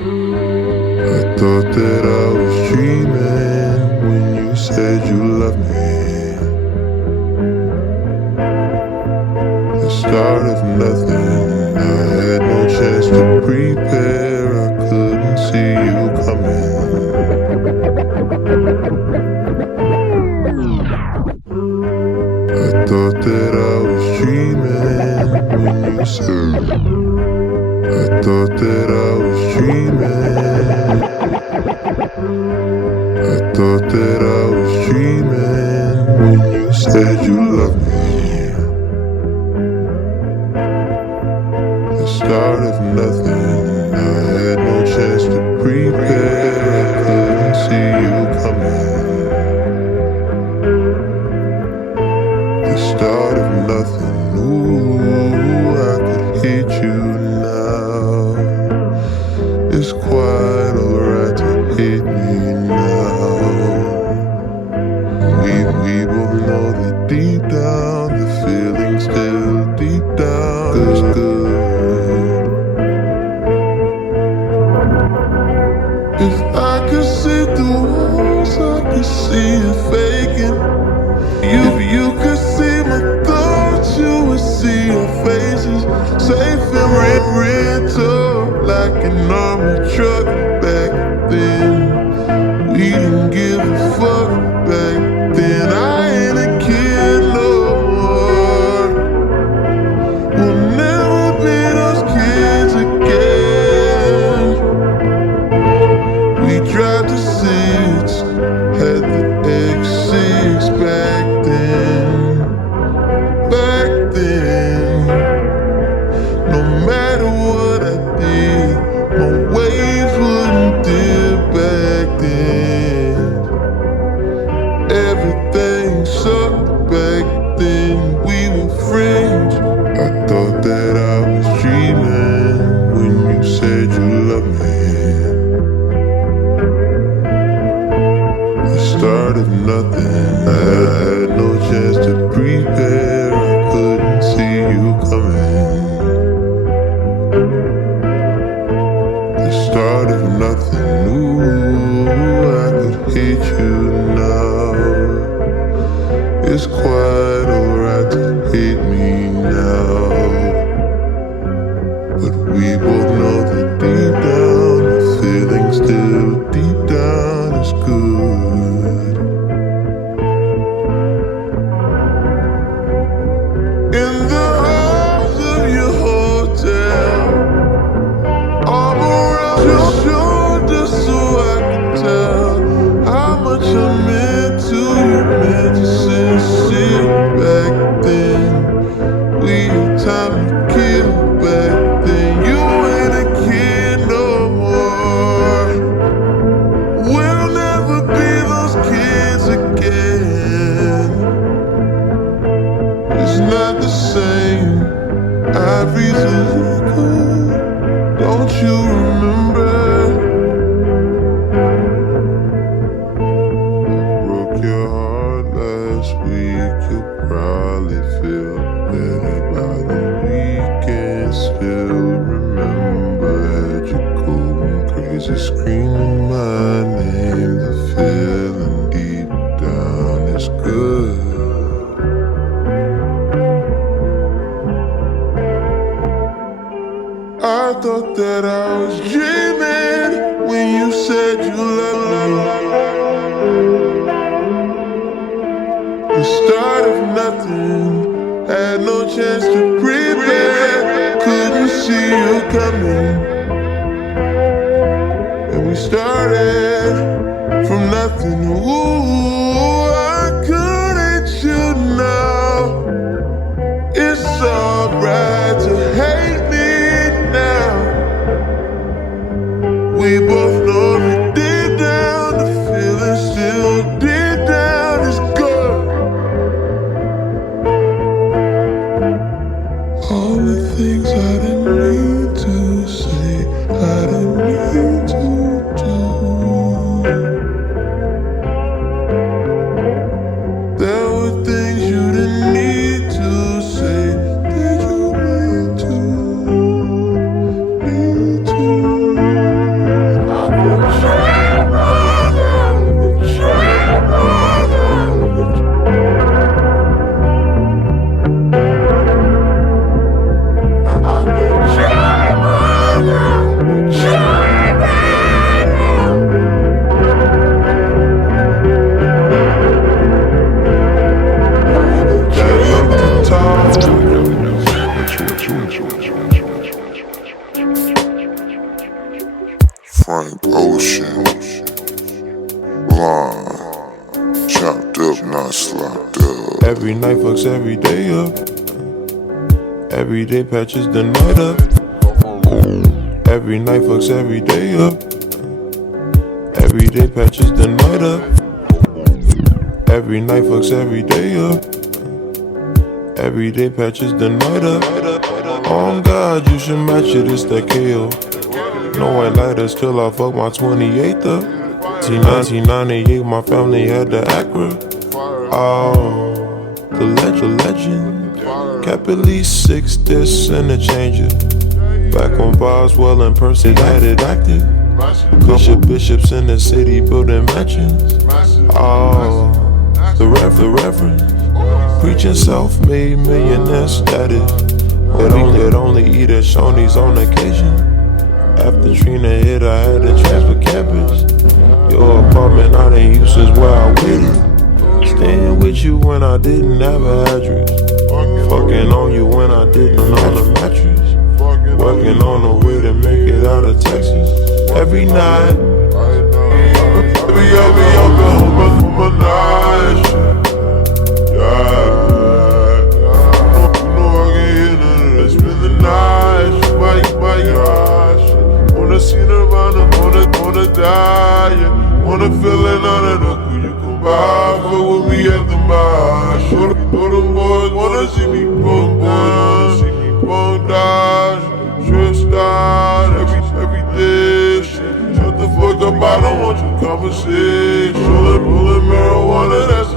I thought that I was dreaming when you said you loved me. The start of nothing, I had no chance to prepare, I couldn't see you coming. I thought that I was dreaming when you said, I thought that I was dreaming. I thought that I was dreaming when you said you loved me. The start of nothing, I had no chance to prepare, I couldn't see you coming. The start of nothing, ooh, I could hate you now. It's quite alright to hate me now. We both know that deep down, the feeling's still deep down is good. If I could see through walls, I could see it faking. If you could see my thoughts, you would see our faces. Safe and rental, like an armored truck back then. We didn't give a fuck back then. I ain't a kid no more. We'll never be those kids again. We drive to six, had the X6 back then. Back then, no matter what I did, my waves wouldn't dip back then. Everything sucked back then, we were friends. I thought that I was dreaming when you said you loved me. The start of nothing, I had no chance to prepare, I couldn't see you coming. The start of nothing, ooh, I could hate you now. It's quite alright to hate me now. But we both know that deep down, the feeling still deep down is good. In the halls of your hotel, arm around your shoulder so I can tell how much I meant to you, meant to sincere back then. We had time to kill back then. You ain't a kid no more. We'll never be those kids again. It's not the same. Ivory's illegal. Don't you remember? Broke your heart last week. You'll probably feel better by the weekend. Still remember, had you going crazy, screaming my name. The feeling deep down is good. I thought that I was dreaming when you said you loved me. The start of nothing, had no chance to prepare, couldn't see you coming. And we started from nothing, ooh, I could hate you now. It's alright to hate me now. We both know that deep down, the feeling still deep down is good. All the things I didn't mean to say, I didn't mean to do. There were things you didn't need to say. Did you mean to? Need to? night fucks every day up. Every day patches the night up. Every night fucks every day up. Every day patches the night up. Every night fucks every day up. Every day patches the night up. On God, you should match it, it's that KO. No white lighters till I fuck my 28th up. 1998, my family had the Acura. Oh, the legend. Cap at least 6 discs and a changer. Back on Boswell and Percy had it active. Bishops in the city building mansions. Oh, the Reverend preaching self-made millionaire status. They'd only eat at Shoney's on occasion. After Trina hit, I had to transfer campus. Your apartment I ain't used since where I waited. Staying with you when I didn't have an address. Fucking on you when I didn't on a mattress. Working on the way to make it out of Texas. Every night. Every up on my night. Yeah. You know I can hear none of this. Spend the night. My gosh. Wanna see Nirvana, wanna die. Yeah. Wanna feel it on it. Look who you come by. Fuck with me at the mosh. Know them boys wanna see me bum down. Bum dodge. Stressed out every day. Shut the fuck up, I don't want your conversation. Rolling marijuana, that's